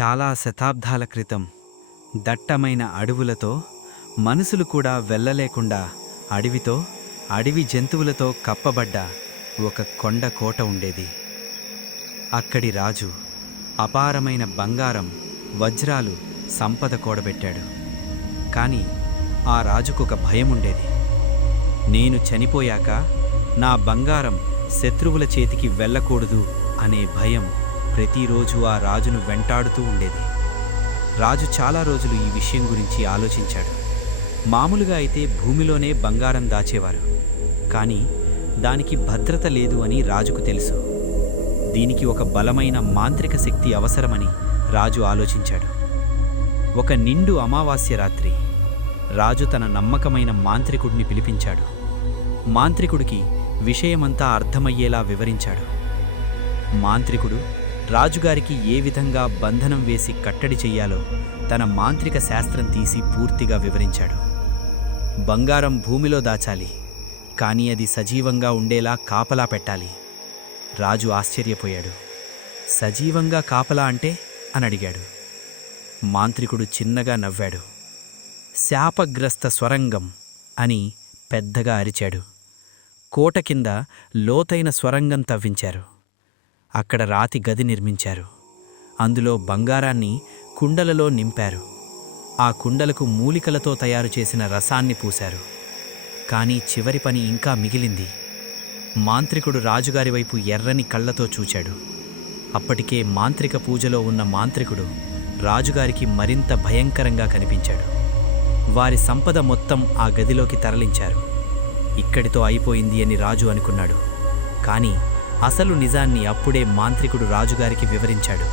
చాలా శతాబ్దాల క్రితం దట్టమైన అడవులతో మనుషులు కూడా వెళ్ళలేకుండా అడవితో అడవి జంతువులతో కప్పబడ్డ ఒక కొండ కోట ఉండేది. అక్కడి రాజు అపారమైన బంగారం, వజ్రాలు, సంపద కూడబెట్టాడు. కానీ ఆ రాజుకొక భయం ఉండేది. నేను చనిపోయాక నా బంగారం శత్రువుల చేతికి వెళ్ళకూడదు అనే భయం ప్రతిరోజు ఆ రాజును వెంటాడుతూ ఉండేది. రాజు చాలా రోజులు ఈ విషయం గురించి ఆలోచించాడు. మామూలుగా అయితే భూమిలోనే బంగారం దాచేవారు, కానీ దానికి భద్రత లేదు అని రాజుకు తెలుసు. దీనికి ఒక బలమైన మాంత్రిక శక్తి అవసరమని రాజు ఆలోచించాడు. ఒక నిండు అమావాస్య రాత్రి రాజు తన నమ్మకమైన మాంత్రికుడిని పిలిపించాడు. మాంత్రికుడికి విషయమంతా అర్థమయ్యేలా వివరించాడు. మాంత్రికుడు రాజుగారికి ఏ విధంగా బంధనం వేసి కట్టడి చెయ్యాలో తన మాంత్రిక శాస్త్రం తీసి పూర్తిగా వివరించాడు. బంగారం భూమిలో దాచాలి, కానీ అది సజీవంగా ఉండేలా కాపలా పెట్టాలి. రాజు ఆశ్చర్యపోయాడు. సజీవంగా కాపలా అంటే అని అడిగాడు. మాంత్రికుడు చిన్నగా నవ్వాడు. శాపగ్రస్త స్వరంగం అని పెద్దగా అరిచాడు. కోట కింద లోతైన స్వరంగం తవ్వించారు. అక్కడ రాతి గది నిర్మించారు. అందులో బంగారాన్ని కుండలలో నింపారు. ఆ కుండలకు మూలికలతో తయారు చేసిన రసాన్ని పూశారు. కానీ చివరి పని ఇంకా మిగిలింది. మాంత్రికుడు రాజుగారి వైపు ఎర్రని కళ్ళతో చూచాడు. అప్పటికే మాంత్రిక పూజలో ఉన్న మాంత్రికుడు రాజుగారికి మరింత భయంకరంగా కనిపించాడు. వారి సంపద మొత్తం ఆ గదిలోకి తరలించారు. ఇక్కడితో అయిపోయింది అని రాజు అనుకున్నాడు. కానీ అసలు నిజాన్ని అప్పుడే మాంత్రికుడు రాజుగారికి వివరించాడు.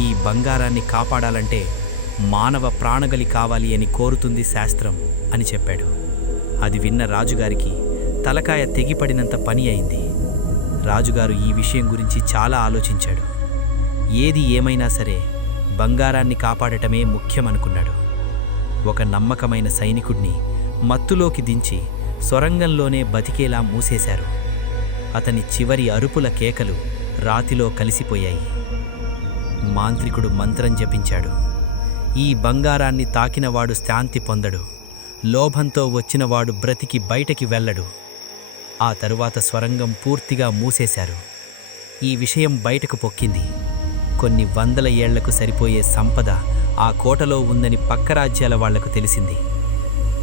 ఈ బంగారాన్ని కాపాడాలంటే మానవ ప్రాణగలి కావాలి అని కోరుతుంది శాస్త్రం అని చెప్పాడు. అది విన్న రాజుగారికి తలకాయ తెగిపడినంత పని అయింది. రాజుగారు ఈ విషయం గురించి చాలా ఆలోచించాడు. ఏది ఏమైనా సరే బంగారాన్ని కాపాడటమే ముఖ్యమనుకున్నాడు. ఒక నమ్మకమైన సైనికుడిని మత్తులోకి దించి సొరంగంలోనే బతికేలా మూసేశారు. అతని చివరి అరుపుల కేకలు రాతిలో కలిసిపోయాయి. మాంత్రికుడు మంత్రం జపించాడు. ఈ బంగారాన్ని తాకినవాడు శాంతి పొందడు, లోభంతో వచ్చినవాడు బ్రతికి బయటకి వెళ్ళడు. ఆ తరువాత స్వరంగం పూర్తిగా మూసేశారు. ఈ విషయం బయటకు పొక్కింది. కొన్ని వందల ఏళ్లకు సరిపోయే సంపద ఆ కోటలో ఉందని పక్క రాజ్యాల వాళ్లకు తెలిసింది.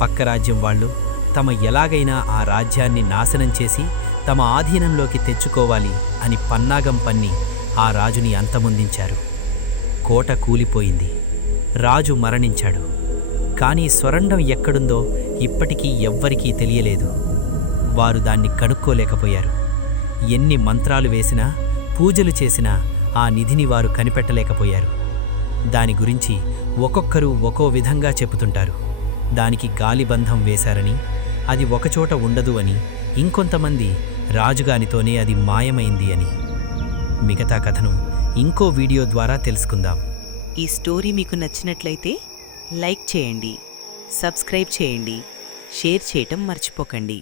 పక్క రాజ్యం వాళ్ళు తమ ఎలాగైనా ఆ రాజ్యాన్ని నాశనం చేసి తమ ఆధీనంలోకి తెచ్చుకోవాలి అని పన్నాగం పన్ని ఆ రాజుని అంతమొందించారు. కోట కూలిపోయింది. రాజు మరణించాడు. కానీ స్వరంగం ఎక్కడుందో ఇప్పటికీ ఎవ్వరికీ తెలియలేదు. వారు దాన్ని కనుక్కోలేకపోయారు. ఎన్ని మంత్రాలు వేసినా, పూజలు చేసినా ఆ నిధిని వారు కనిపెట్టలేకపోయారు. దాని గురించి ఒక్కొక్కరు ఒక్కో విధంగా చెబుతుంటారు. దానికి గాలిబంధం వేశారని, అది ఒకచోట ఉండదు అని, ఇంకొంతమంది రాజుగానితోనే అది మాయమైంది అని. మిగతా కథను ఇంకో వీడియో ద్వారా తెలుసుకుందాం. ఈ స్టోరీ మీకు నచ్చినట్లయితే లైక్ చేయండి, సబ్స్క్రైబ్ చేయండి, షేర్ చేయటం మర్చిపోకండి.